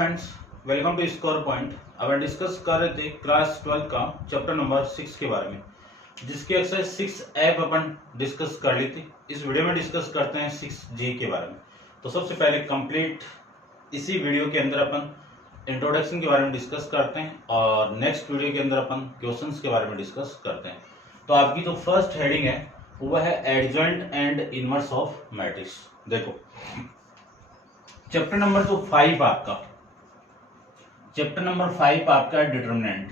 Friends, welcome to score point. अब हम discuss कर रहे थे क्लास 12 का चैप्टर नंबर 6 के बारे में, जिसकी एक्सरसाइज 6 अपन डिस्कस कर ली थी। इस वीडियो में डिस्कस करते हैं 6G के बारे में। तो सबसे पहले कंप्लीट इसी वीडियो के अंदर अपन इंट्रोडक्शन के बारे में डिस्कस करते हैं और नेक्स्ट वीडियो के अंदर अपन क्वेश्चंस के बारे में डिस्कस करते हैं। तो आपकी जो फर्स्ट हेडिंग है वो है adjoint and inverse of matrix. देखो, चैप्टर नंबर जो 5 आपका चैप्टर नंबर 5 आपका डिटरमिनेंट,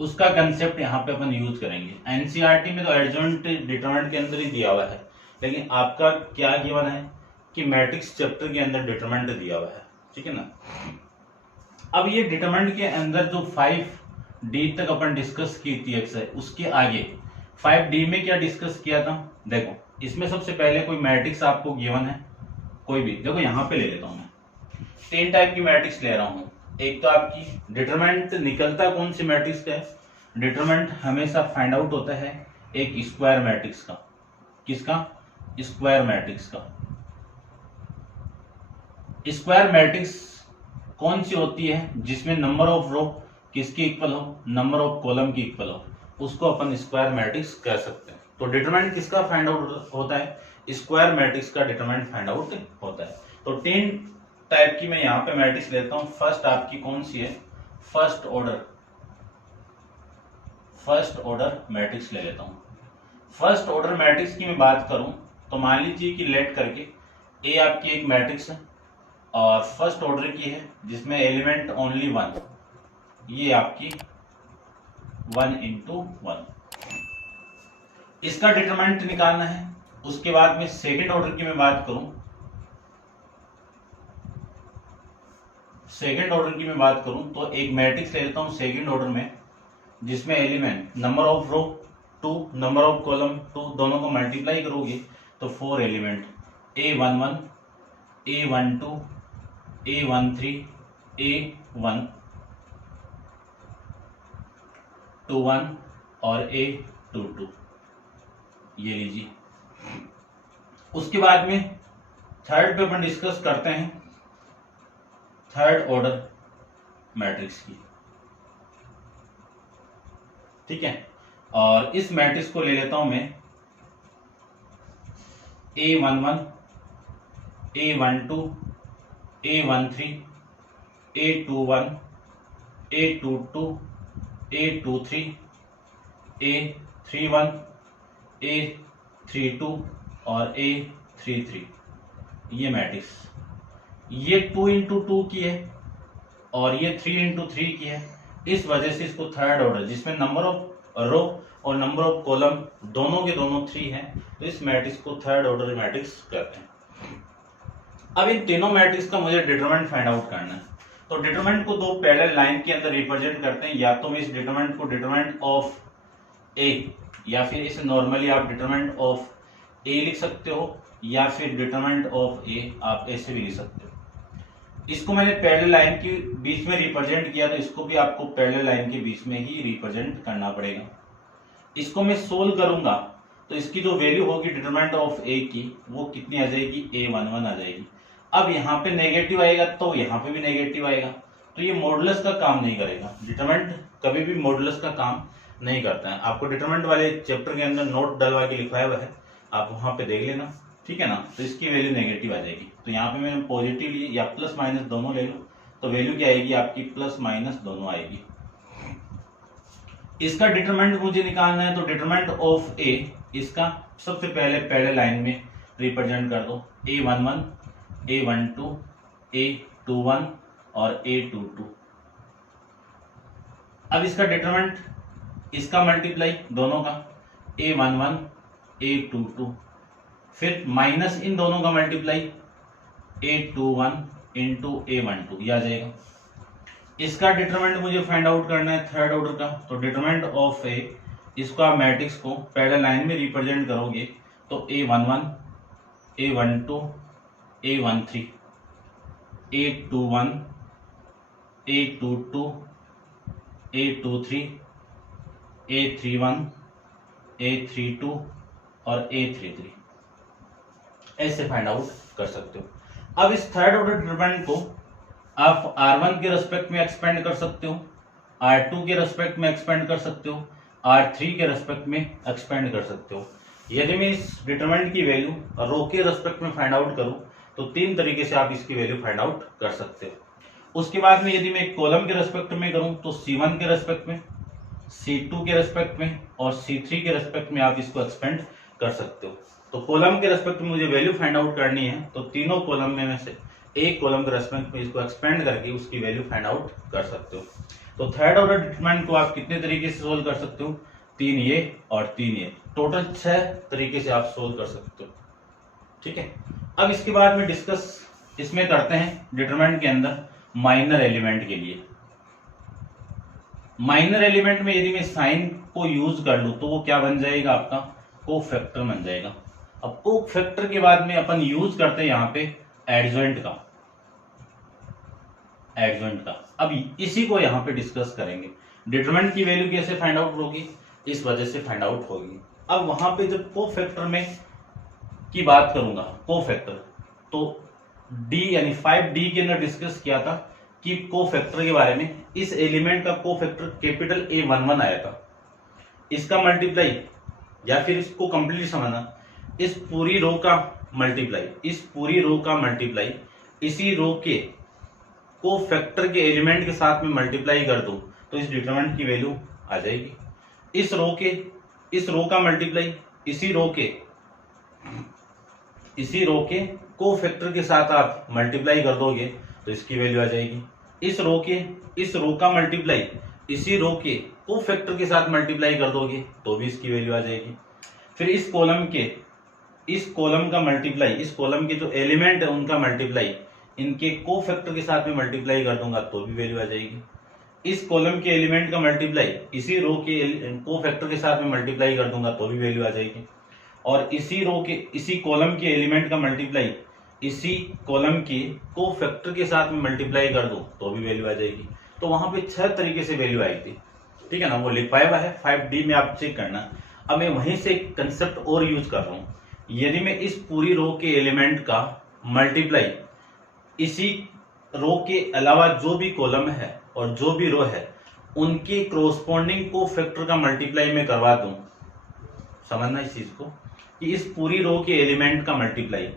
उसका कंसेप्ट यहाँ पे अपन यूज करेंगे। एनसीईआरटी में तो एडजॉइंट डिटरमिनेंट के अंदर ही दिया हुआ है, लेकिन आपका क्या गिवन है कि मैट्रिक्स चैप्टर के अंदर डिटरमिनेंट दिया हुआ है, ठीक है ना। अब ये डिटरमिनेंट के अंदर जो 5D तक अपन डिस्कस की थी एक्सरसाइज, उसके आगे 5D में क्या डिस्कस किया था। देखो, इसमें सबसे पहले कोई मैट्रिक्स आपको गिवन है, कोई भी। देखो यहाँ पे ले लेता हूं मैं 3 टाइप की मैट्रिक्स ले रहा हूं। एक तो आपकी डिटरमिनेंट निकलता कौन सी मैट्रिक्स का है। डिटरमिनेंट हमेशा फाइंड आउट होता है एक स्क्वायर मैट्रिक्स का। किसका? स्क्वायर मैट्रिक्स का। स्क्वायर मैट्रिक्स कौन सी होती है? जिसमें नंबर ऑफ रो किसकी इक्वल हो, नंबर ऑफ कॉलम की इक्वल हो, उसको अपन स्क्वायर मैट्रिक्स कह सकते हैं। तो डिटरमिनेंट किसका फाइंड आउट होता है? स्क्वायर मैट्रिक्स का डिटरमिनेंट फाइंड आउट होता है। तो 3 टाइप की मैं यहाँ पे मैट्रिक्स लेता हूं। फर्स्ट आपकी कौन सी है? फर्स्ट ऑर्डर मैट्रिक्स ले लेता हूं। फर्स्ट ऑर्डर मैट्रिक्स की मैं बात करूं तो मान लीजिए कि लेट करके ए आपकी एक मैट्रिक्स है और फर्स्ट ऑर्डर की है जिसमें एलिमेंट ओनली 1, ये आपकी 1 into 1, इसका डिटरमिनेंट निकालना है। उसके बाद में सेकेंड ऑर्डर की मैं बात करूं, तो एक मैट्रिक्स ले लेता हूं सेकेंड ऑर्डर में, जिसमें element number of row 2, number of column 2, दोनों को मल्टीप्लाई करोगे तो 4 element A11, A12, A13, A121 और A22, ये लीजिए। उसके बाद में थर्ड पे अपन डिस्कस करते हैं थर्ड ऑर्डर मैट्रिक्स की, ठीक है। और इस मैट्रिक्स को ले लेता हूं मैं A11, A12, A13, A21, A22, A23, A31, A32 और A33, ये मैट्रिक्स। ये 2 into 2 की है और ये 3 into 3 की है। इस वजह से इसको थर्ड ऑर्डर, जिसमें नंबर ऑफ रो और नंबर ऑफ कॉलम दोनों के दोनों 3 हैं, तो इस मैट्रिक्स को थर्ड ऑर्डर मैट्रिक्स कहते हैं। अब इन तीनों मैट्रिक्स का मुझे डिटरमिनेंट फाइंड आउट करना है। तो डिटरमिनेंट को 2 पैरेलल लाइन के अंदर रिप्रेजेंट करते हैं। या तो मैं इस डिटरमिनेंट को डिटरमिनेंट ऑफ ए, या फिर इसे नॉर्मली आप डिटरमिनेंट ऑफ ए लिख सकते हो, या फिर डिटरमिनेंट ऑफ ए आप ऐसे भी लिख सकते हो। इसको मैंने पैरेलल लाइन के बीच में रिप्रेजेंट किया, तो इसको भी आपको पैरेलल लाइन के बीच में ही रिप्रेजेंट करना पड़ेगा। इसको मैं सोल्व करूंगा तो इसकी जो वैल्यू होगी डिटरमिनेंट ऑफ ए की, वो कितनी आ जाएगी? A11 आ जाएगी। अब यहाँ पे नेगेटिव आएगा तो यहाँ पे भी नेगेटिव आएगा, तो ये मॉडुलस का काम नहीं करेगा। डिटरमिनेंट कभी भी मॉडुलस का काम नहीं करता है। आपको डिटरमिनेंट वाले चैप्टर के अंदर नोट डलवा के लिखवाया हुआ है, आप वहां पे देख लेना, ठीक है ना। तो इसकी वैल्यू नेगेटिव आ जाएगी। तो यहाँ पे मैंने पॉजिटिव ली या प्लस माइनस दोनों ले लो, तो वैल्यू क्या आएगी आपकी? प्लस माइनस दोनों आएगी। इसका डिटरमिनेंट मुझे निकालना है, तो डिटरमिनेंट ऑफ ए, इसका सबसे पहले पैरेलल लाइन में रिप्रेजेंट कर दो। A11, A12, A21 और A22। अब इसका डिटरमिनेंट, इसका मल्टीप्लाई दोनों का, A11, A22, फिर माइनस इन दोनों का मल्टीप्लाई A21 इंटू A12, यह आ जाएगा। इसका डिटरमिनेंट मुझे फाइंड आउट करना है थर्ड ऑर्डर का। तो डिटरमिनेंट ऑफ ए, इसका मैट्रिक्स को पैरेलल लाइन में रिप्रेजेंट करोगे तो A11, A12, A13, A21, A22, A23, A31, A32 और A33। ऐसे फाइंड आउट कर सकते हो। अब इस थर्ड ऑर्डर डिटरमिनेंट को आप R1 के रेस्पेक्ट में एक्सपेंड कर सकते हो, R2 के रेस्पेक्ट में एक्सपेंड कर सकते हो, R3 के रेस्पेक्ट में एक्सपेंड कर सकते हो। यदि मैं इस डिटरमिनेंट की वैल्यू रो के रेस्पेक्ट में फाइंड आउट करूं तो तीन तरीके से आप इसकी वैल्यू फाइंड आउट कर सकते हो। उसके बाद में यदि मैं एक कॉलम के रेस्पेक्ट में करूं तो C1 के रेस्पेक्ट में, C2 के रेस्पेक्ट में और C3 के रेस्पेक्ट में आप इसको एक्सपेंड कर सकते हो। तो कॉलम के रेस्पेक्ट में मुझे वैल्यू फाइंड आउट करनी है तो तीनों कॉलम में से एक कॉलम के रेस्पेक्ट में इसको एक्सपेंड करके उसकी वैल्यू फाइंड आउट कर सकते हो। तो थर्ड ऑर्डर डिटरमिनेंट को आप कितने तरीके से सोल्व कर सकते हो? 3 ये और 3 ये, टोटल 6 तरीके से आप सोल्व कर सकते हो। ठीक है, अब इसके बाद में डिस्कस इसमें करते हैं डिटरमिनेंट के अंदर माइनर एलिमेंट के लिए। माइनर एलिमेंट में यदि मैं साइन को यूज कर लूं तो वो क्या बन जाएगा? आपका कोफैक्टर बन जाएगा। अब कोफैक्टर के बाद में अपन यूज करते हैं यहाँ पे एडजॉइंट का। अब इसी को यहाँ पे डिस्कस करेंगे। डिटरमिनेंट की वैल्यू कैसे फाइंड आउट होगी? इस वजह से फाइंड आउट होगी। अब वहां पे जब कोफैक्टर में की बात करूंगा, कोफैक्टर, तो डी यानी 5D के अंदर डिस्कस किया था कि कोफैक्टर के बारे में। इस एलिमेंट का कोफैक्टर कैपिटल A11 आया था। इसका मल्टीप्लाई या फिर इसको कंप्लीटली समझना, इस पूरी रो का मल्टीप्लाई, इस पूरी रो का मल्टीप्लाई इसी रो के कोफैक्टर के एलिमेंट के साथ में मल्टीप्लाई कर दो तो इस डिटरमिनेंट की वैल्यू आ जाएगी। इस रो का मल्टीप्लाई इसी रो के कोफैक्टर के साथ आप मल्टीप्लाई कर दोगे तो इसकी वैल्यू आ जाएगी। इस रो का मल्टीप्लाई इसी रो के कोफैक्टर के साथ मल्टीप्लाई कर दोगे तो भी इसकी वैल्यू आ जाएगी। फिर इस कॉलम का मल्टीप्लाई, इस कॉलम के जो एलिमेंट है उनका मल्टीप्लाई इनके कोफैक्टर के साथ में मल्टीप्लाई कर दूंगा तो भी वैल्यू आ जाएगी। इस कॉलम के एलिमेंट का मल्टीप्लाई इसी रो के कोफैक्टर के साथ में मल्टीप्लाई कर दूंगा तो भी वैल्यू आ जाएगी। और इसी कॉलम के एलिमेंट का मल्टीप्लाई इसी कॉलम के कोफैक्टर के साथ में मल्टीप्लाई कर दो तो भी वैल्यू आ जाएगी। तो वहां पे 6 तरीके से वैल्यू आई थी। ठीक है ना, वो लिखवाया हुआ है 5D में, आप चेक करना। अब मैं वहीं से एक कंसेप्ट और यूज कर रहा हूं। यदि मैं इस पूरी रो के एलिमेंट का मल्टीप्लाई इसी रो के अलावा जो भी कॉलम है और जो भी रो है उनके क्रोस्पॉन्डिंग कोफैक्टर का मल्टीप्लाई मैं करवा दूं, समझना इस चीज को, कि इस पूरी रो के एलिमेंट का मल्टीप्लाई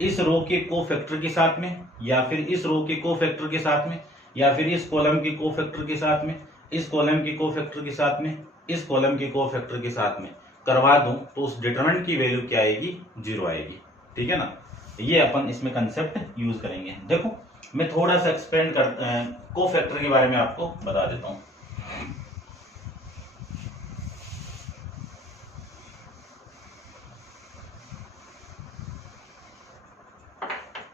इस रो के कोफैक्टर के साथ में या फिर इस रो के कोफैक्टर के साथ में या फिर इस कॉलम के कोफैक्टर के साथ में, इस कॉलम के कोफैक्टर के साथ में, इस कॉलम के कोफैक्टर के साथ में करवा दूं तो उस डिटरमिनेंट की वैल्यू क्या आएगी? 0 आएगी। ठीक है ना, ये अपन इसमें कंसेप्ट यूज करेंगे। देखो मैं थोड़ा सा एक्सप्लेन कर कोफैक्टर के बारे में आपको बता देता हूं।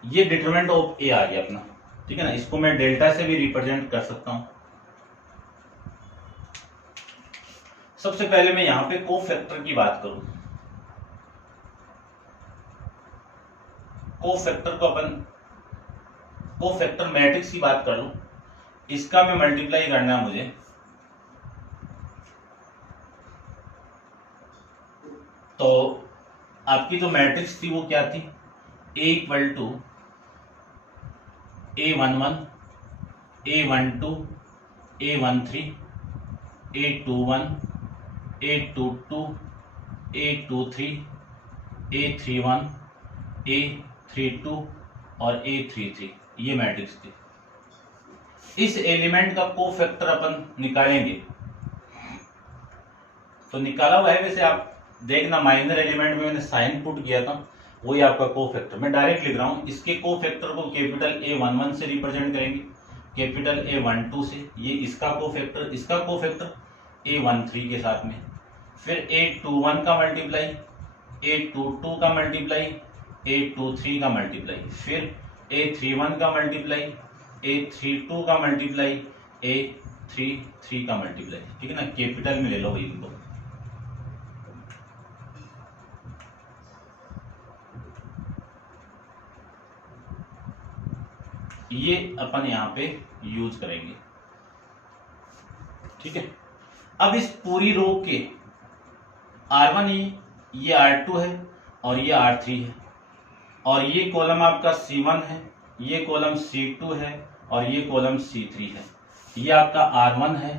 ये डिटरमिनेंट ऑफ ए आ गया अपना। ठीक है ना, इसको मैं डेल्टा से भी रिप्रेजेंट कर सकता हूं। सबसे पहले मैं यहां पे कोफैक्टर की बात करूं, कोफैक्टर को अपन कोफैक्टर मैट्रिक्स की बात कर लूं, इसका मैं मल्टीप्लाई करना है मुझे, तो आपकी जो मैट्रिक्स थी वो क्या थी? A equal to A11, A12, A13, A21, A22, A23, A31, A32 और A33, ये मैट्रिक्स थी। इस एलिमेंट का कोफैक्टर अपन निकालेंगे तो निकाला हुआ है, वैसे आप देखना माइनर एलिमेंट में मैंने साइन पुट किया था, वही आपका कोफैक्टर मैं डायरेक्ट लिख रहा हूं। इसके कोफैक्टर को कैपिटल A11 से रिप्रेजेंट करेंगे, कैपिटल A12 से, ये इसका कोफैक्टर A13 के साथ में, फिर A21 का मल्टीप्लाई, A22 का मल्टीप्लाई, A23 का मल्टीप्लाई, फिर A31 का मल्टीप्लाई, A32 का मल्टीप्लाई, A33 का मल्टीप्लाई। ठीक है ना, कैपिटल में ले लो इनको। ये अपन यहां पे यूज करेंगे। ठीक है, अब इस पूरी रो के R1 ये R2 है और ये R3 है, और ये कॉलम आपका C1 है, ये कॉलम C2 है और ये कॉलम C3 है। ये आपका R1 है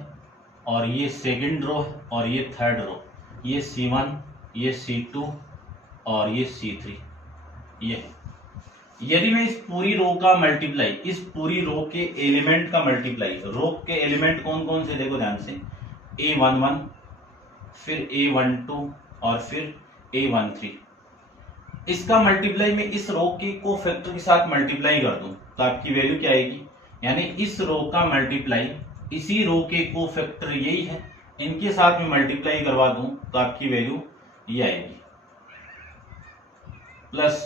और ये सेकंड रो है और ये थर्ड रो, ये C1, ये C2 और ये C3 ये है। यदि मैं इस पूरी रो का मल्टीप्लाई, इस पूरी रो के एलिमेंट का मल्टीप्लाई, रो के एलिमेंट कौन कौन से देखो ध्यान से, A11, फिर A12 और फिर A13, इसका मल्टीप्लाई मैं इस रो के कोफैक्टर के साथ मल्टीप्लाई कर दूं तो आपकी वैल्यू क्या आएगी, यानी इस रो का मल्टीप्लाई इसी रो के कोफैक्टर यही है, इनके साथ में मल्टीप्लाई करवा दूं तो आपकी वैल्यू ये आएगी प्लस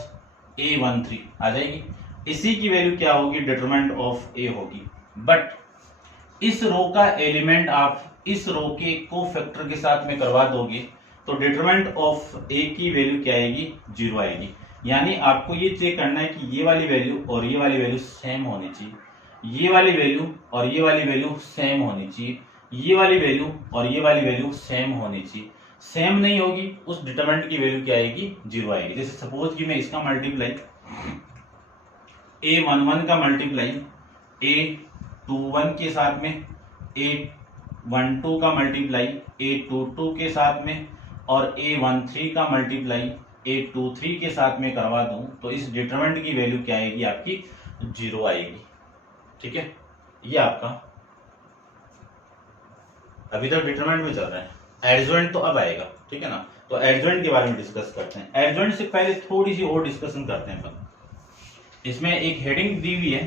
A13 आ जाएगी। इसी की वैल्यू क्या होगी, डिटरमिनेंट ऑफ A होगी। बट इस रो का एलिमेंट आप इस रो के कोफैक्टर के साथ में करवा दोगे तो डिटरमिनेंट ऑफ A की वैल्यू क्या आएगी, 0 आएगी। यानी आपको ये चेक करना है कि ये वाली वैल्यू और ये वाली वैल्यू सेम होनी चाहिए, ये वाली वैल्यू और ये वाली वैल्यू सेम होनी चाहिए, ये वाली वैल्यू और ये वाली वैल्यू सेम होनी चाहिए। सेम नहीं होगी उस डिटरमिनेंट की वैल्यू क्या आएगी, 0 आएगी। जैसे सपोज कि मैं इसका मल्टीप्लाई A11 का मल्टीप्लाई A21 के साथ में, A12 का मल्टीप्लाई A22 के साथ में और A13 का मल्टीप्लाई A23 के साथ में करवा दूं तो इस डिटरमिनेंट की वैल्यू क्या आएगी, आपकी 0 आएगी। ठीक है, ये आपका अभी तक डिटरमिनेंट में चल रहा है, एडजॉइंट तो अब आएगा। ठीक है ना, तो एडजॉइंट के बारे में डिस्कस करते हैं। एडजॉइंट से पहले थोड़ी सी और डिस्कशन करते हैं। इसमें एक हेडिंग दी हुई है,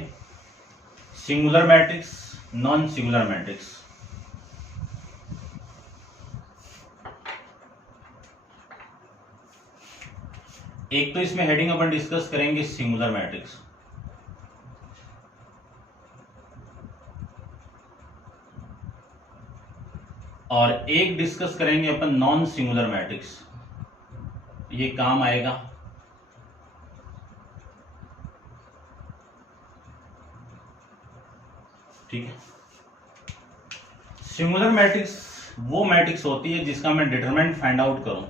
singular matrix, non singular matrix. एक तो इसमें हेडिंग अपन डिस्कस करेंगे सिंगुलर मैट्रिक्स, और एक डिस्कस करेंगे अपन नॉन सिंगुलर मैट्रिक्स। ये काम आएगा। ठीक है, सिंगुलर मैट्रिक्स वो मैट्रिक्स होती है जिसका मैं डिटरमिनेंट फाइंड आउट करूं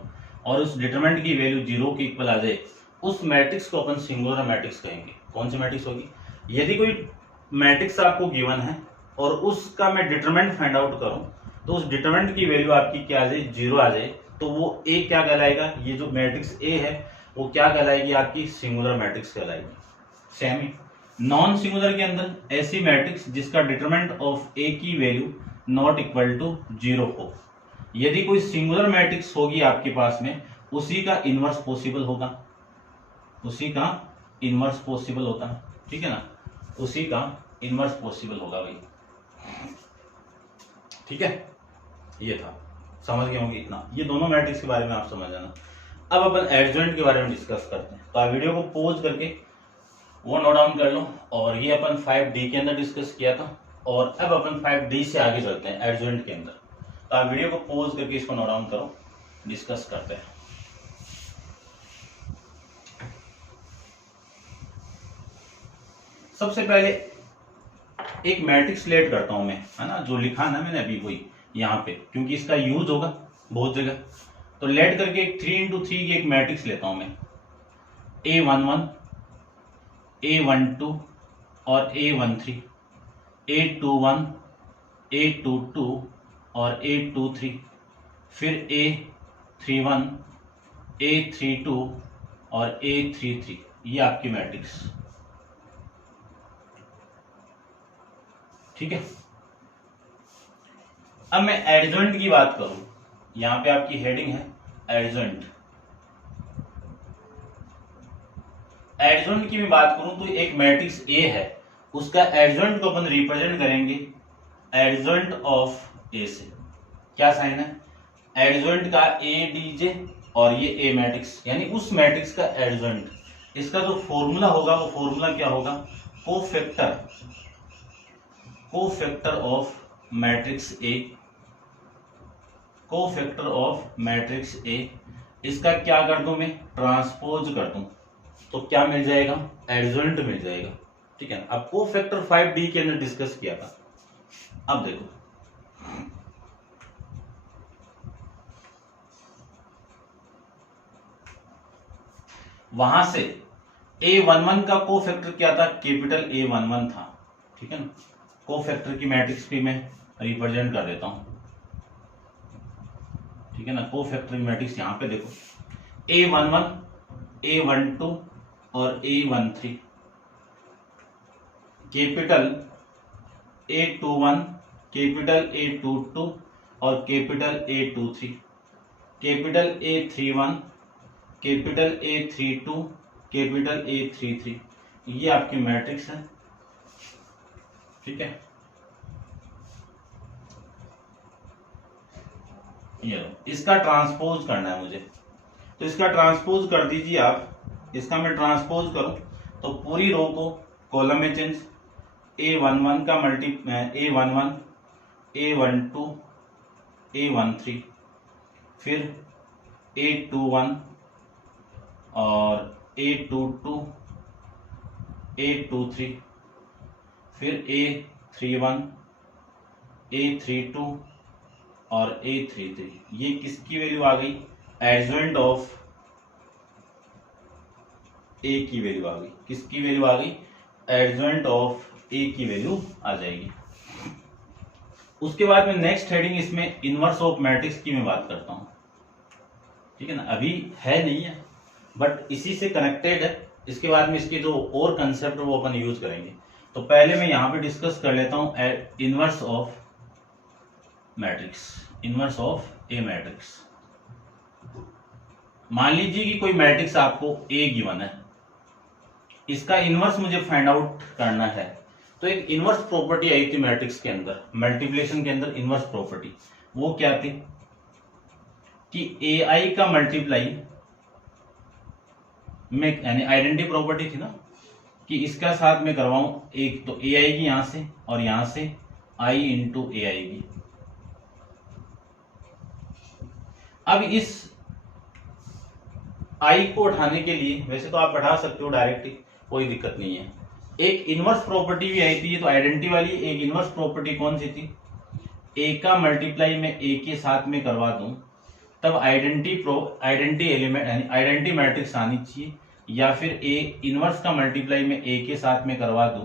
और उस डिटरमिनेंट की वैल्यू 0 के इक्वल आ जाए, उस मैट्रिक्स को अपन सिंगुलर मैट्रिक्स कहेंगे। कौन सी मैट्रिक्स होगी, यदि कोई मैट्रिक्स आपको गिवन है और उसका मैं डिटरमिनेंट फाइंड आउट करूं तो उस डिटरमिनेंट की वैल्यू आपकी क्या आ जाए, 0 आ जाए, तो वो ए क्या कहलाएगा, ये जो मैट्रिक्स ए है वो क्या कहलाएगी, आपकी सिंगुलर मैट्रिक्स कहलाएगी। सेम ही नॉन सिंगुलर के अंदर ऐसी मैट्रिक्स जिसका डिटरमिनेंट ऑफ ए की वैल्यू नॉट इक्वल टू 0 हो। यदि कोई सिंगुलर मैट्रिक्स होगी आपके पास में, उसी का इनवर्स पॉसिबल होगा, उसी का इनवर्स पॉसिबल होता है। ठीक है ना, उसी का इनवर्स पॉसिबल होगा भाई। ठीक है, ये था, समझ गए होंगे इतना। ये दोनों मैट्रिक्स के बारे में आप समझ जाना। अब अपन एडजॉइंट के बारे में डिस्कस करते हैं। तो आप वीडियो को पॉज करके वो नोट डाउन कर लो। और ये अपन 5D के अंदर डिस्कस किया था और अब अपन 5D से आगे चलते हैं एडजॉइंट के अंदर। तो आप वीडियो को पॉज करके इसको नोट डाउन करो, डिस्कस करते हैं। सबसे पहले एक मैट्रिक्स लेट करता हूं मैं, है ना, जो लिखा ना मैंने अभी वही यहाँ पे, क्योंकि इसका यूज होगा बहुत जगह। तो लेट करके एक 3x3 की एक मैट्रिक्स लेता हूं मैं, A11, A12 और A13, A21, A22 और A23, फिर A31, A32 और A33। ये आपकी मैट्रिक्स। ठीक है, अब मैं एडजॉइंट की बात करूं, यहां पे आपकी हेडिंग है एडजॉइंट। एडजॉइंट की मैं बात करूं तो एक मैट्रिक्स ए है, उसका एडजॉइंट को अपन रिप्रेजेंट करेंगे एडजॉइंट ऑफ ए से। क्या साइन है, एडजॉइंट का ए डीजे और ये ए मैट्रिक्स, यानी उस मैट्रिक्स का एडजॉइंट। इसका जो फॉर्मूला होगा वो फॉर्मूला क्या होगा, cofactor of matrix A, cofactor of matrix A. इसका क्या कर दूं मैं, ट्रांसपोज कर दूं तो क्या मिल जाएगा, एडजॉइंट मिल जाएगा। ठीक है, अब कोफैक्टर 5D के अंदर डिस्कस किया था। अब देखो, वहां से A11 का को फैक्टर क्या था, कैपिटल A11 था, ठीक है ना। को फैक्टर की मैट्रिक्स भी मैं रिप्रेजेंट कर देता हूं, ठीक है ना। को फैक्टर की मैट्रिक्स यहां पे देखो, A11, A12 और A13, capital A21, capital A22 और capital A23, capital A31, capital A32, capital A33, ये आपकी मैट्रिक्स है, ठीक है। ये लो, इसका ट्रांसपोज करना है मुझे, तो इसका ट्रांसपोज कर दीजिए आप। इसका मैं ट्रांसपोज करूं तो पूरी रो को कॉलम में चेंज, A11 का A11, A12, A13, फिर A21 और A22, A23, फिर A31, A32 और A33। ये किसकी वैल्यू आ गई, एडजॉइंट ऑफ ए की वैल्यू आ गई। किसकी वैल्यू आ गई, एडजॉइंट ऑफ ए की वैल्यू आ जाएगी। उसके बाद में नेक्स्ट हेडिंग इसमें इनवर्स ऑफ मैट्रिक्स की मैं बात करता हूं, ठीक है ना। अभी है नहीं है बट इसी से कनेक्टेड है। इसके बाद में इसके जो और कंसेप्ट वो अपन यूज करेंगे। तो पहले मैं यहां पे डिस्कस कर लेता हूं inverse of matrix, inverse of A matrix. मान लीजिए कि कोई मैट्रिक्स आपको ए गिवन है, इसका इनवर्स मुझे फाइंड आउट करना है। तो एक इनवर्स प्रॉपर्टी आई थी मैट्रिक्स के अंदर, मल्टीप्लिकेशन के अंदर इनवर्स प्रॉपर्टी, वो क्या थी कि ए आई का मल्टीप्लाई में, यानी आइडेंटिटी प्रॉपर्टी थी ना, कि इसका साथ में करवाऊं एक, तो ए आएगी यहां से और यहां से आई इंटू ए आएगी। अब इस आई को उठाने के लिए वैसे तो आप बढ़ा सकते हो डायरेक्टली, कोई दिक्कत नहीं है। एक इनवर्स प्रॉपर्टी भी आई थी, ये तो आइडेंटिटी वाली। एक इनवर्स प्रॉपर्टी कौन सी थी, ए का मल्टीप्लाई में ए के साथ में करवा दूं तब आइडेंटिटी एलिमेंट यानी आइडेंटिटी मैट्रिक्स आनी चाहिए, या फिर ए इनवर्स का मल्टीप्लाई में ए के साथ में करवा दूं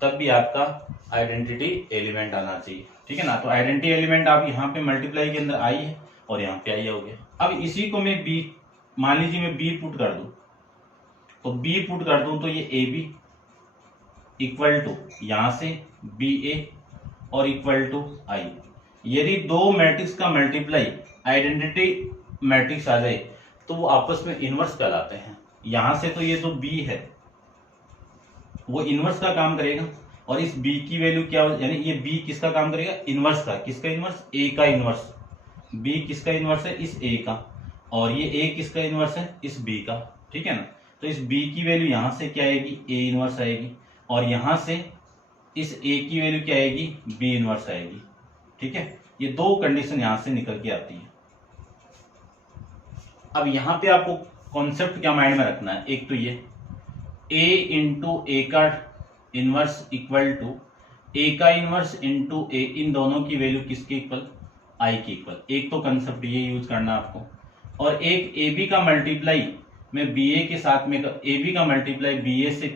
तब भी आपका आइडेंटिटी एलिमेंट आना चाहिए, ठीक है ना। तो आइडेंटिटी एलिमेंट आप यहाँ पे मल्टीप्लाई के अंदर आई है और यहाँ पे आई हो गया। अब इसी को मैं बी, मान लीजिए मैं बी पुट कर दूं, तो बी पुट कर दूं तो ये ए बी इक्वल टू यहां से बी ए और इक्वल टू आई। यदि दो मैट्रिक्स का मल्टीप्लाई आइडेंटिटी मैट्रिक्स आ जाए तो वो आपस में इनवर्स कहलाते हैं। यहां से तो ये जो बी है वो इनवर्स का काम करेगा, और इस बी की वैल्यू क्या हो, यानी ये बी किसका काम करेगा, इनवर्स का। किसका इनवर्स, ए का इनवर्स। बी किसका इनवर्स है, इस ए का, और ये ए किसका इनवर्स है, इस बी का, ठीक है ना। तो इस बी की वैल्यू यहां से क्या आएगी, ए इनवर्स आएगी, और यहां से इस ए की वैल्यू क्या आएगी, बी इनवर्स आएगी, ठीक है। ये दो कंडीशन यहां से निकल के आती है। अब यहां पे आपको कॉन्सेप्ट क्या माइंड में रखना है, एक तो ये ए इंटू ए का इनवर्स इक्वल टू ए का इनवर्स इंटू ए, इन दोनों की वैल्यू किसके इक्वल, आई की इक्वल। एक तो कंसेप्ट ये यूज करना है आपको। और एक ए बी का मल्टीप्लाई में बी ए के साथ में, ए बी का मल्टीप्लाई बी ए से,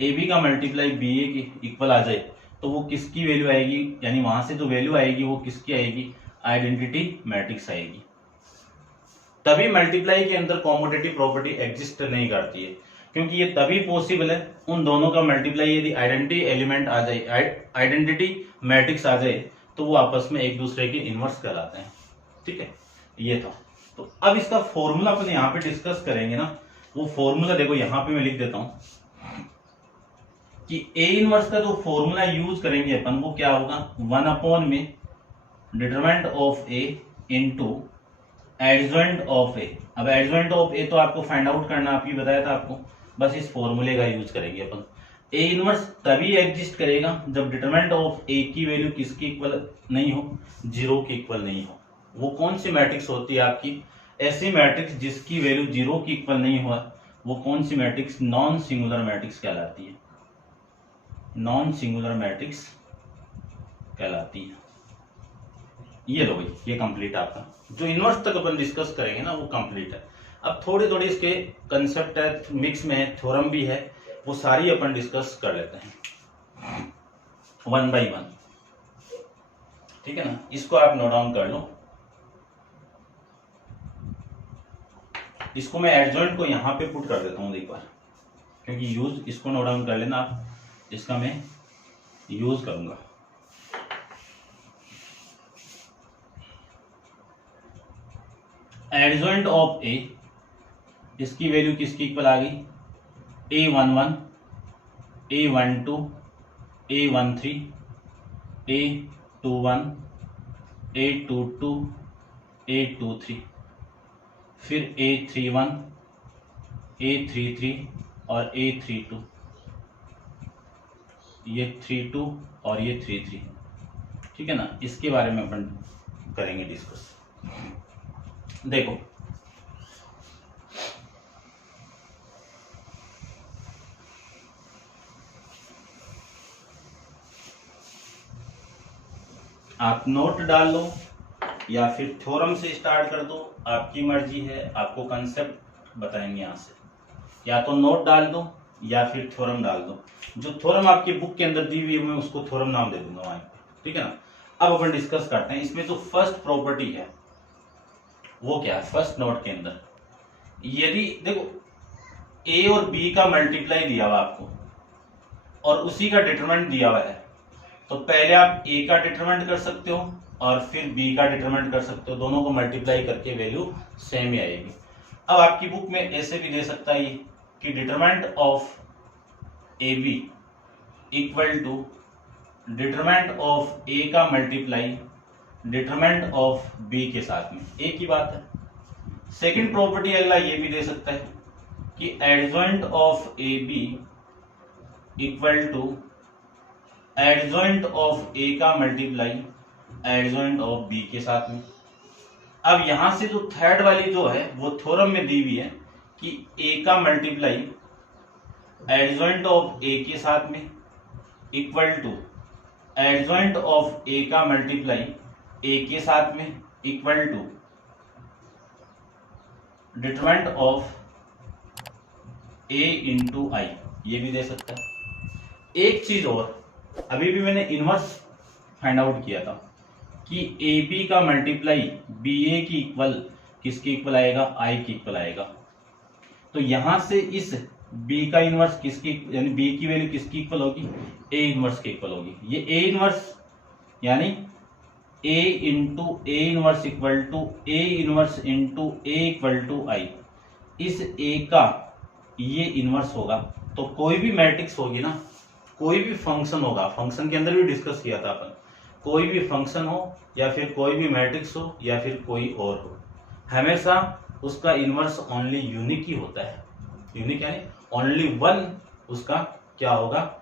ए बी का मल्टीप्लाई बी ए के इक्वल आ जाए तो वो किसकी वैल्यू आएगी, यानी वहां से जो वैल्यू आएगी वो किसकी आएगी, आइडेंटिटी मैट्रिक्स आएगी। तभी मल्टीप्लाई के अंदर कॉम्यूटेटिव प्रॉपर्टी एग्जिस्ट नहीं करती है, क्योंकि ये तभी पॉसिबल है उन दोनों का मल्टीप्लाई यदि आइडेंटिटी एलिमेंट आ जाए, आइडेंटिटी मैट्रिक्स आ जाए तो वो आपस में एक दूसरे के इनवर्स कहलाते हैं, ठीक है। ये था। तो अब इसका फॉर्मूला अपन यहाँ पे डिस्कस करेंगे ना, वो फॉर्मूला देखो यहाँ पे मैं लिख देता हूं कि ए इनवर्स का जो फॉर्मूला यूज करेंगे अपन वो क्या होगा, 1 में determinant of A into adjoint of A. अब एडजॉइंट ऑफ ए तो आपको फाइंड आउट करना, आपकी बताया था आपको, बस इस फॉर्मूले का यूज करेंगे अपन। ए इनवर्स तभी एग्जिस्ट करेगा जब डिटरमिनेंट ऑफ ए की वैल्यू किसकी इक्वल नहीं हो, 0 की इक्वल नहीं हो। वो कौन सी मैट्रिक्स होती है आपकी, ऐसी मैट्रिक्स जिसकी वैल्यू 0 की इक्वल नहीं हुआ, वो कौन सी मैट्रिक्स, नॉन सिंगुलर मैट्रिक्स कहलाती है, नॉन सिंगुलर मैट्रिक्स कहलाती है। ये लो भाई, ये कंप्लीट आपका जो इनवर्स तक अपन डिस्कस करेंगे ना वो कंप्लीट है। अब थोड़े थोड़े इसके कंसेप्ट है, मिक्स में है, थ्योरम भी है, वो सारी अपन डिस्कस कर लेते हैं वन बाय वन, ठीक है ना। इसको आप नोट डाउन कर लो। इसको मैं एडजॉइंट को यहां पे पुट कर देता हूं एक बार, क्योंकि यूज इसको नोट डाउन कर लेना आप, इसका मैं यूज करूंगा। एडजॉइंट ऑफ ए, इसकी वैल्यू किसकी इक्वल आ गई, A11, A12, A13, A21, A22, A23, फिर A31, A33 और A32, ये 32 और ये 33, ठीक है ना। इसके बारे में अपन करेंगे डिस्कस। देखो आप नोट डाल लो या फिर थ्योरम से स्टार्ट कर दो, आपकी मर्जी है, आपको कंसेप्ट बताएंगे यहाँ से, या तो नोट डाल दो या फिर थ्योरम डाल दो। जो थ्योरम आपकी बुक के अंदर दी हुई है मैं उसको थ्योरम नाम दे दूंगा वहां पे, ठीक है ना। अब अपन डिस्कस करते हैं। इसमें जो फर्स्ट प्रॉपर्टी है वो क्या है, फर्स्ट नोट के अंदर यदि देखो ए और बी का मल्टीप्लाई दिया हुआ आपको और उसी का डिटरमिनेंट दिया हुआ है, तो पहले आप ए का डिटरमिनेंट कर सकते हो और फिर बी का डिटरमिनेंट कर सकते हो, दोनों को मल्टीप्लाई करके वैल्यू सेम ही आएगी। अब आपकी बुक में ऐसे भी दे सकता है कि determinant of A B equal to determinant of A का मल्टीप्लाई डिटरमिनेंट ऑफ बी के साथ में, एक ही बात है। सेकंड प्रॉपर्टी अगला ये भी दे सकता है कि adjoint of A B equal to adjoint of A का मल्टीप्लाई एडजॉइंट ऑफ बी के साथ में। अब यहां से जो थर्ड वाली जो है वो थ्योरम में दी हुई है कि ए का मल्टीप्लाई एडजॉइंट ऑफ ए के साथ में equal to adjoint of A का मल्टीप्लाई ए के साथ में equal to determinant of A into I, ये भी दे सकता है। एक चीज और, अभी भी मैंने इनवर्स फाइंड आउट किया था कि ए बी का मल्टीप्लाई बी ए की इक्वल किसकी इक्वल आएगा, आई की इक्वल आएगा। तो यहां से इस बी का इनवर्स किसकी, यानी बी की वैल्यू किसकी इक्वल होगी, ए इनवर्स की इक्वल होगी। ये ए इनवर्स यानी A into A inverse equal to A inverse into A equal to I, इस ए का ये इनवर्स होगा। तो कोई भी मैट्रिक्स होगी ना, कोई भी फंक्शन होगा, फंक्शन के अंदर भी डिस्कस किया था अपन, कोई भी फंक्शन हो या फिर कोई भी मैट्रिक्स हो या फिर कोई और हो, हमेशा उसका इनवर्स ओनली यूनिक ही होता है। यूनिक यानी ओनली वन उसका क्या होगा,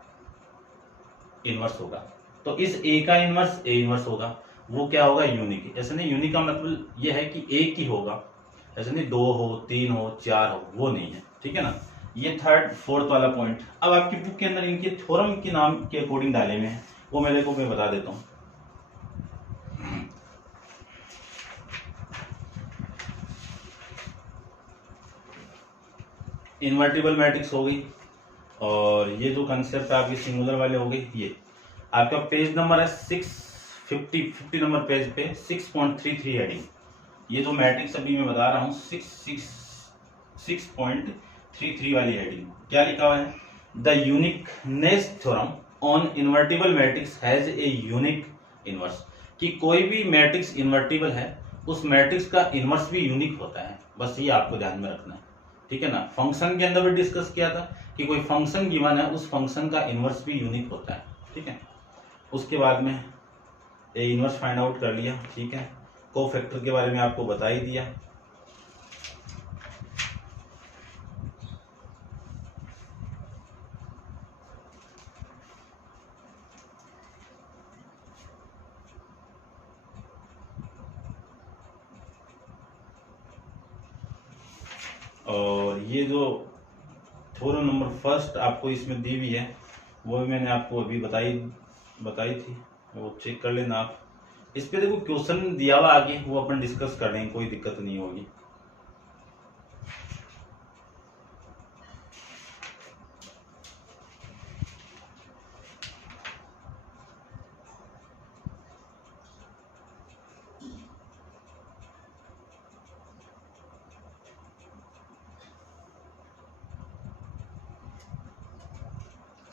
इनवर्स होगा। तो इस ए का इनवर्स ए इनवर्स होगा, वो क्या होगा, यूनिक। ऐसे नहीं, यूनिक का मतलब ये है कि एक ही होगा, ऐसे नहीं दो हो, तीन हो, चार हो, वो नहीं है, ठीक है ना। ये थर्ड फोर्थ वाला पॉइंट। अब आपकी बुक के अंदर इनके थ्योरम के नाम के अकॉर्डिंग डाले हुए हैं, वो मेरे को मैं बता देता हूं। इन्वर्टिबल मैट्रिक्स हो गई, और ये जो कंसेप्ट है आपके सिंगुलर वाले हो गए। ये आपका पेज नंबर है 650 नंबर पेज पे 6.33 हेडिंग। ये जो मैट्रिक्स अभी मैं बता रहा हूँ 6.33 वाली हेडिंग, क्या लिखा हुआ है, the uniqueness theorem on invertible matrix has a unique inverse. कि कोई भी मैट्रिक्स इन्वर्टिबल है, उस मैट्रिक्स का इनवर्स भी यूनिक होता है, बस ये आपको ध्यान में रखना है, ठीक है ना। फंक्शन के अंदर भी डिस्कस किया था कि कोई फंक्शन गिवन है, उस फंक्शन का इनवर्स भी यूनिक होता है, ठीक है। उसके बाद में ए इनवर्स फाइंड आउट कर लिया, ठीक है। कोफैक्टर के बारे में आपको बता ही दिया। और ये जो थ्योरम नंबर फर्स्ट आपको इसमें दी हुई है, वो भी मैंने आपको अभी बताई थी, वो चेक कर लेना आप। इस पे देखो क्वेश्चन दिया हुआ आगे, वो अपन डिस्कस कर लेंगे, कोई दिक्कत नहीं होगी।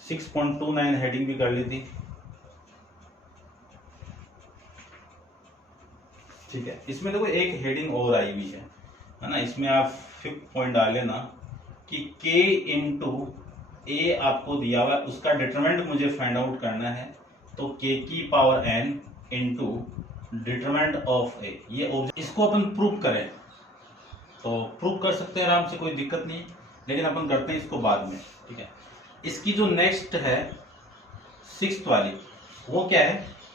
6.29 हेडिंग भी कर ली थी, ठीक है। इसमें देखो एक हेडिंग और आई हुई है ना, इसमें आप 5th पॉइंट डाल लेना कि k इंटू ए आपको दिया हुआ है, उसका डिटरमिनेंट मुझे फाइंड आउट करना है, तो k की power n into determinant of A, ये इसको अपन प्रूव करें तो प्रूव कर सकते हैं आराम से, कोई दिक्कत नहीं है, लेकिन अपन करते हैं इसको बाद में, ठीक है। इसकी जो नेक्स्ट है 6th वाली, वो क्या है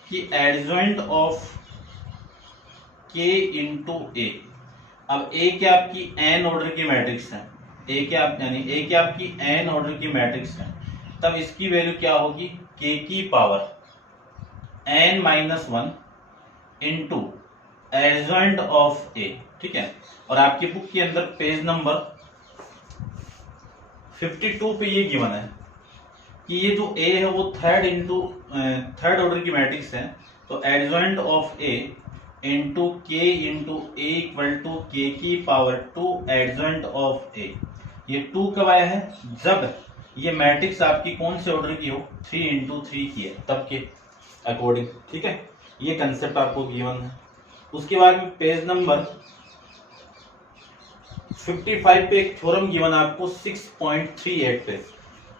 कि एडजॉइंट ऑफ k इंटू ए। अब ए क्या आपकी n ऑर्डर की मैट्रिक्स है, ए क्या आपकी n ऑर्डर की मैट्रिक्स है, तब इसकी वैल्यू क्या होगी k की power n minus 1 into adjoint of A, ठीक है। और आपकी बुक के अंदर पेज नंबर 52 पे ये गिवन है कि ये जो a है वो थर्ड ऑर्डर की मैट्रिक्स है, तो एडजॉइंट ऑफ a इंटू के इंटू ए इक्वल टू के की पावर 2 एडजॉइंट ऑफ ए। ये 2 कब आया है, जब ये मैट्रिक्स आपकी कौन से ऑर्डर की हो, 3 इंटू 3 की है, तब के अकॉर्डिंग, ठीक है। ये कंसेप्ट आपको गिवन है। उसके बाद में पेज नंबर 55 पे एक थ्योरम गिवन आपको 6.38 पे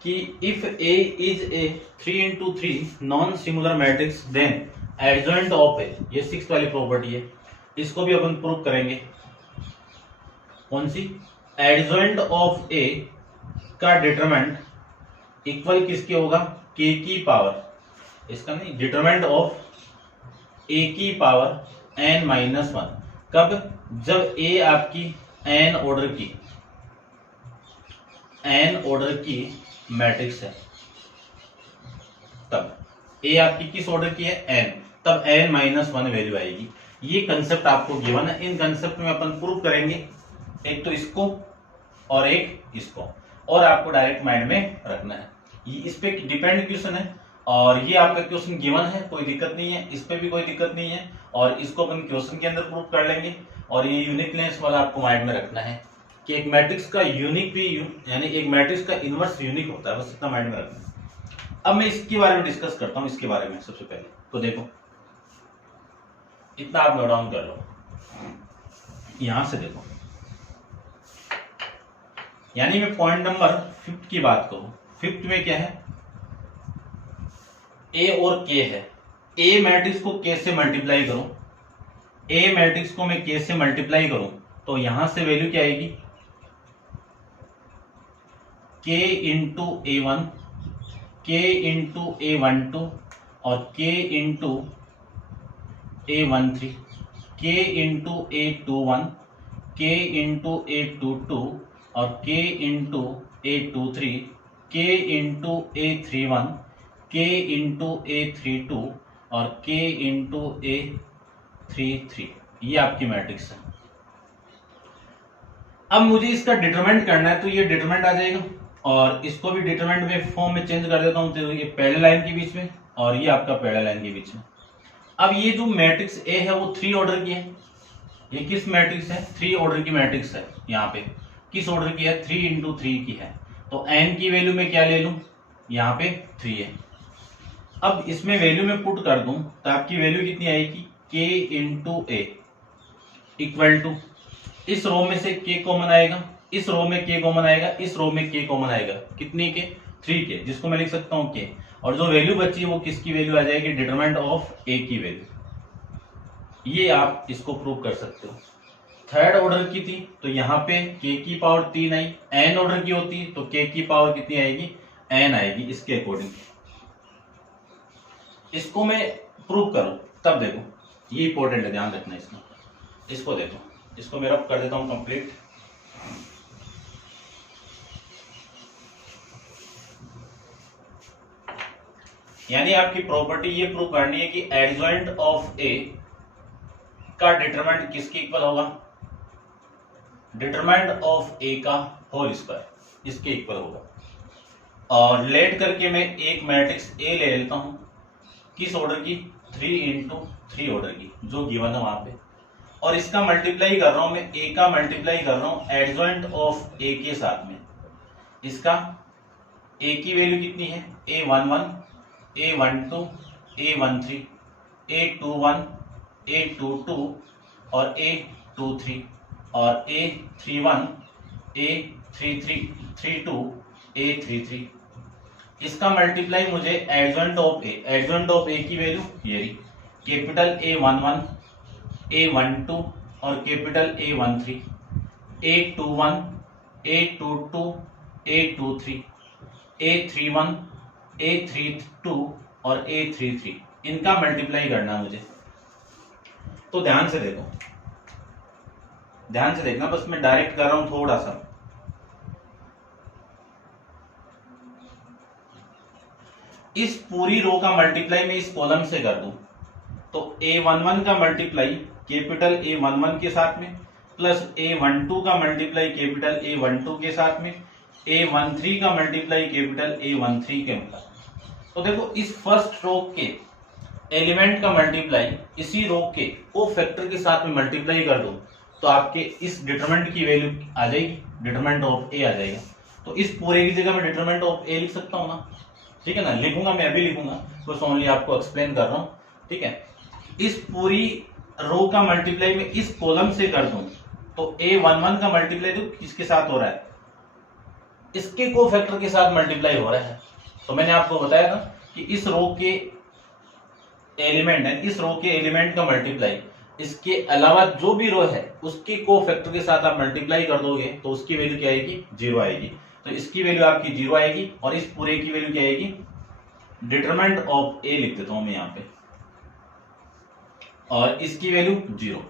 कि if A is a 3 into 3 non singular matrix then adjoint of A, ये 6th वाली प्रॉपर्टी है, इसको भी अपन प्रूव करेंगे। कौन सी, एडजॉइंट ऑफ ए का डिटरमिनेंट इक्वल किसके होगा, के की पावर, इसका नहीं, डिटरमिनेंट ऑफ ए की पावर n माइनस 1, कब, जब ए आपकी n ऑर्डर की मैट्रिक्स है, तब ए आपकी किस ऑर्डर की है, n, तब n माइनस 1 वैल्यू आएगी। ये कंसेप्ट आपको गिवन है, इन कंसेप्ट में अपन प्रूव करेंगे, एक तो इसको और एक इसको, और आपको डायरेक्ट माइंड में रखना है, ये इस पे डिपेंड क्वेश्चन है, और ये आपका क्वेश्चन गिवन है, कोई दिक्कत नहीं है, इस पे भी कोई दिक्कत नहीं है, और इसको अपन क्वेश्चन के अंदर प्रूव कर लेंगे। और ये यूनिकनेस वाला आपको माइंड में रखना है कि एक मैट्रिक्स का यूनिक भी यानी एक मैट्रिक्स का इनवर्स यूनिक होता है, बस इतना माइंड में रखना है। अब मैं इसके बारे में डिस्कस करता हूं, इसके बारे में सबसे पहले तो देखो, इतना आप नोट डाउन कर लो, यहां से देखो, यानी मैं पॉइंट नंबर 5 की बात करूं, 5 में क्या है, ए और के है, ए मैट्रिक्स को के से मल्टीप्लाई करूं, ए मैट्रिक्स को मैं के से मल्टीप्लाई करूं, तो यहां से वैल्यू क्या आएगी, के इंटू A1, के इंटू A12 और के इंटू A13, के इंटू A21, के इंटू A22 और के इंटू A23, के इंटू A31, के इंटू A32 और के इंटू A33, ये आपकी मैट्रिक्स है। अब मुझे इसका डिटरमिनेंट करना है, तो ये डिटरमिनेंट आ जाएगा, और इसको भी डिटरमिनेंट में फॉर्म में चेंज कर देता हूं, तो ये पहले लाइन के बीच में और ये आपका पहले लाइन के बीच में। अब ये जो मैट्रिक्स ए है वो 3 ऑर्डर की है, ये किस मैट्रिक्स है, 3 ऑर्डर की मैट्रिक्स है, यहाँ पे किस ऑर्डर की है, 3 इंटू 3 की है, तो n की वैल्यू में क्या ले लूं, यहाँ पे 3 है। अब इसमें वैल्यू में पुट कर दूं तो आपकी वैल्यू कितनी आएगी, k into A equal to, इस रो में से k कॉमन आएगा, इस रो में k कॉमन आएगा, इस रो में k कॉमन आएगा, कितनी के, 3 के, जिसको मैं लिख सकता हूँ k, और जो वैल्यू बची है वो किसकी वैल्यू आ जाएगी, डिटरमिनेंट ऑफ a की वैल्यू। ये आप इसको प्रूव कर सकते हो। थर्ड ऑर्डर की थी तो यहाँ पे k की पावर 3 आई, n ऑर्डर की होती तो k की पावर कितनी आएगी, n आएगी, इसके अकॉर्डिंग। इसको मैं प्रूव करूं तब देखो, ये इंपॉर्टेंट है, ध्यान रखना इसमें। इसको देखो, इसको मैं रब कर देता हूं कंप्लीट। यानी आपकी प्रॉपर्टी ये प्रूव करनी है कि एडजॉइंट ऑफ ए का डिटरमिनेंट किसके इक्वल होगा, डिटरमिनेंट ऑफ ए का होल स्क्वायर, इसके इक्वल होगा। और लेट करके मैं एक मैट्रिक्स ए ले लेता हूं, किस ऑर्डर की, 3 इंटू 3 ऑर्डर की, जो गिवन है वहां पे, और इसका मल्टीप्लाई कर रहा हूं मैं, ए का मल्टीप्लाई कर रहा हूं एडजॉइंट ऑफ ए के साथ में, इसका ए की वैल्यू कितनी है, A11, A12, A13, A21, A22 और A23 और A31, A32, A33। इसका मल्टीप्लाई मुझे एडजॉइंट ऑफ ए की वैल्यू ये रही, कैपिटल A11, A12 और capital A13, A21, A22, A23, A31, A32 और A33, इनका मल्टीप्लाई करना है मुझे। तो ध्यान से देखो, ध्यान से देखना, बस मैं डायरेक्ट कर रहा हूं थोड़ा सा। इस पूरी रो का मल्टीप्लाई मैं इस कॉलम से कर दूं तो A11 का मल्टीप्लाई कैपिटल A11 के साथ में प्लस A12 का मल्टीप्लाई कैपिटल A12 के साथ में, A13 का मल्टीप्लाई कैपिटल A13 के साथ। तो देखो इस फर्स्ट रो के एलिमेंट का मल्टीप्लाई इसी रो के को फैक्टर के साथ में मल्टीप्लाई कर दो तो आपके इस डिटरमिनेंट की वैल्यू आ जाएगी, डिटरमिनेंट ऑफ ए आ जाएगा। तो इस पूरे की जगह मैं डिटरमिनेंट ऑफ ए लिख सकता हूँ ना, ठीक है ना, लिखूंगा, मैं अभी लिखूंगा, बस ओनली आपको एक्सप्लेन कर रहा हूँ, ठीक है। इस पूरी रो का मल्टीप्लाई में इस कॉलम से कर दूं तो A11 का मल्टीप्लाई तो किसके साथ हो रहा है, इसके कोफैक्टर के साथ मल्टीप्लाई हो रहा है। तो मैंने आपको बताया था कि इस रो के एलिमेंट है, इस रो के एलिमेंट का मल्टीप्लाई इसके अलावा जो भी रो है उसके कोफैक्टर के साथ आप मल्टीप्लाई कर दोगे तो उसकी वैल्यू क्या आएगी, 0 आएगी। तो इसकी वैल्यू आपकी 0 आएगी और इस पूरे की वैल्यू क्या आएगी, डिटरमिनेंट ऑफ ए लिख देता हूं मैं यहां पे, और इसकी वैल्यू 0।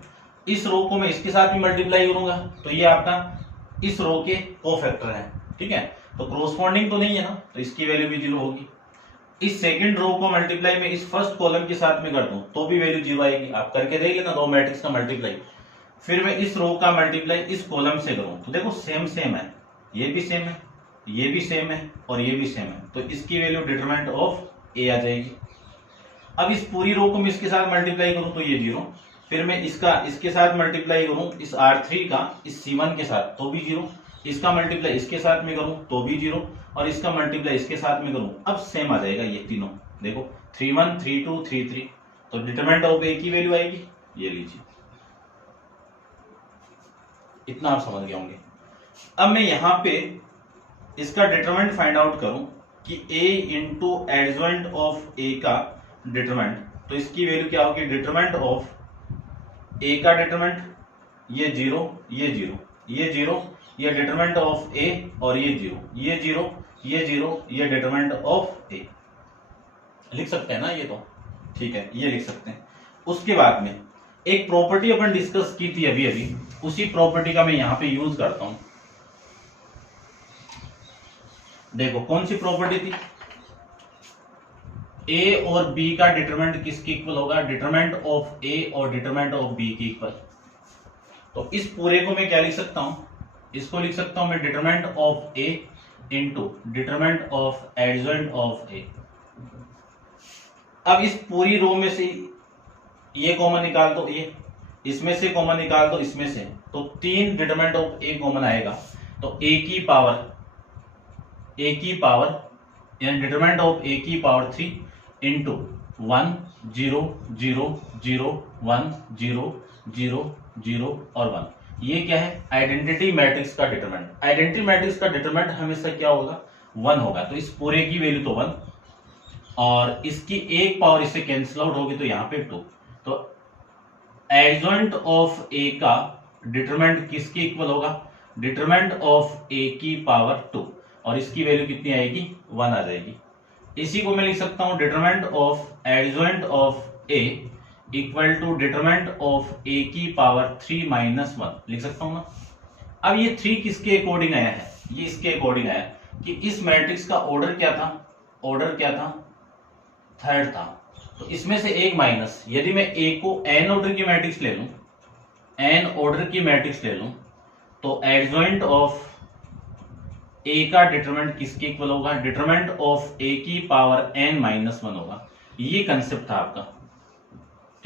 इस रो को मैं इसके साथ भी मल्टीप्लाई करूंगा तो ये आपका इस रो के कोफैक्टर है, ठीक है। तो क्रोस्पॉन्डिंग तो नहीं है ना, तो इसकी वैल्यू भी 0 होगी। इस सेकंड रो को मल्टीप्लाई में इस फर्स्ट कॉलम के साथ में कर दूं तो भी वैल्यू 0 आएगी। आप करके देख लेना दो मैट्रिक्स का मल्टीप्लाई। फिर मैं इस रो का मल्टीप्लाई इस कॉलम से करूं तो देखो सेम सेम है, ये भी सेम है, ये भी सेम है और ये भी सेम है, तो इसकी वैल्यू डिटरमिनेंट ऑफ ए आ जाएगी। अब इस पूरी रो को मैं इसके साथ मल्टीप्लाई करूं तो ये 0, फिर मैं इसके साथ मल्टीप्लाई करूं इस R3 का इस C1 के साथ तो भी 0, इसका मल्टीप्लाई इसके साथ में करूं तो भी 0 और इसका मल्टीप्लाई इसके साथ में करूं अब सेम आ जाएगा ये तीनों। देखो 31, 32, 33, तो डिटरमिनेंट ऑफ ए की वैल्यू आएगी, ये लीजिए। इतना आप समझ गए होंगे। अब मैं यहां पे इसका डिटरमिनेंट फाइंड आउट करूं कि a into adjoint of A का डिटरमिनेंट, तो इसकी वैल्यू क्या होगी, डिटरमिनेंट ऑफ ए का डिटरमिनेंट ये 0, ये 0, ये 0, ये डिटरमिनेंट ऑफ ए और ये 0, ये 0, ये 0, ये डिटरमिनेंट ऑफ ए। लिख सकते हैं ना ये, तो ठीक है, ये लिख सकते हैं। उसके बाद में एक प्रॉपर्टी अपन डिस्कस की थी अभी अभी, उसी प्रॉपर्टी का मैं यहां पे यूज करता हूं। देखो कौन सी प्रॉपर्टी थी, ए और बी का डिटरमिनेंट किसके इक्वल होगा, डिटरमिनेंट ऑफ ए और डिटरमिनेंट ऑफ बी के इक्वल। तो इस पूरे को मैं क्या लिख सकता हूं, इसको लिख सकता हूं मैं determinant of A into determinant of adjoint of A. अब इस पूरी रो में से ये कॉमन निकाल दो, ये इसमें से कॉमन निकाल दो, इसमें से, तो 3 डिटरमिनेंट ऑफ ए कॉमन आएगा, तो ए की पावर यानी डिटरमिनेंट ऑफ ए की पावर 3 इंटू 1 0 0 0 1 0 0 0 और 1। ये क्या है, आइडेंटिटी मैट्रिक्स का डिटरमिनेंट। आइडेंटिटी मैट्रिक्स का डिटरमिनेंट हमेशा क्या होगा, 1 होगा। तो इस पूरे की वैल्यू तो 1 और इसकी एक पावर इससे कैंसिल आउट होगी तो यहाँ पे 2। तो एडजॉइंट ऑफ ए का डिटरमिनेंट किसके इक्वल होगा, डिटरमिनेंट ऑफ ए की पावर 2 और इसकी वैल्यू कितनी आएगी, 1 आ जाएगी। इसी को मैं लिख सकता हूं determinant of adjoint of A equal to determinant of A की पावर 3 माइनस 1 लिख सकता हूं ना। अब ये 3 किसके अकॉर्डिंग आया है, ये इसके अकॉर्डिंग आया कि इस मैट्रिक्स का ऑर्डर क्या था, ऑर्डर क्या था, थर्ड था। तो इसमें से एक माइनस, यदि मैं ए को एन ऑर्डर की मैट्रिक्स ले लूं, एन ऑर्डर की मैट्रिक्स ले लूं, तो एडजॉइंट ऑफ ए का डिटरमिनेंट किसके इक्वल होगा, डिटरमिनेंट ऑफ ए की पावर एन माइनस 1 होगा। ये कंसेप्ट था आपका,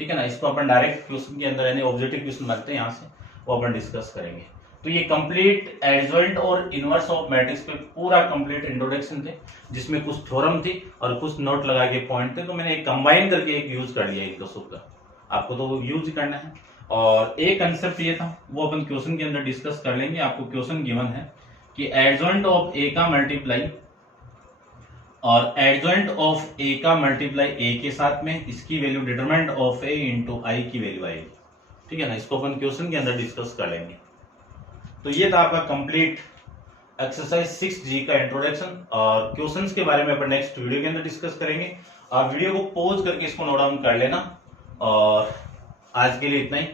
ठीक है ना। इसको अपन डायरेक्ट क्वेश्चन के अंदर यानी ऑब्जेक्टिव क्वेश्चन लगते हैं यहां से, वो अपन डिस्कस करेंगे। तो ये कंप्लीट एडजॉइंट और इनवर्स ऑफ मैट्रिक्स पे पूरा कंप्लीट इंट्रोडक्शन थे, जिसमें कुछ थ्योरम थी और कुछ नोट लगा के पॉइंट थे, तो मैंने एक कंबाइन करके एक यूज कर लिया इन दो का, आपको तो यूज ही करना है। और एक कंसेप्ट ये था वो अपन क्वेश्चन के अंदर डिस्कस कर लेंगे। आपको क्वेश्चन गिवन है कि एडजॉइंट ऑफ ए का मल्टीप्लाई और एडजॉइंट ऑफ ए का मल्टीप्लाई ए के साथ में इसकी value determinant of A into I की वैल्यू आएगी, ठीक है ना। इसको अपन क्वेश्चन के अंदर डिस्कस कर लेंगे। तो ये था आपका कंप्लीट एक्सरसाइज 6G का इंट्रोडक्शन, और क्वेश्चंस के बारे में अपन नेक्स्ट वीडियो के अंदर डिस्कस करेंगे। आप वीडियो को पॉज करके इसको नोट डाउन कर लेना, और आज के लिए इतना ही।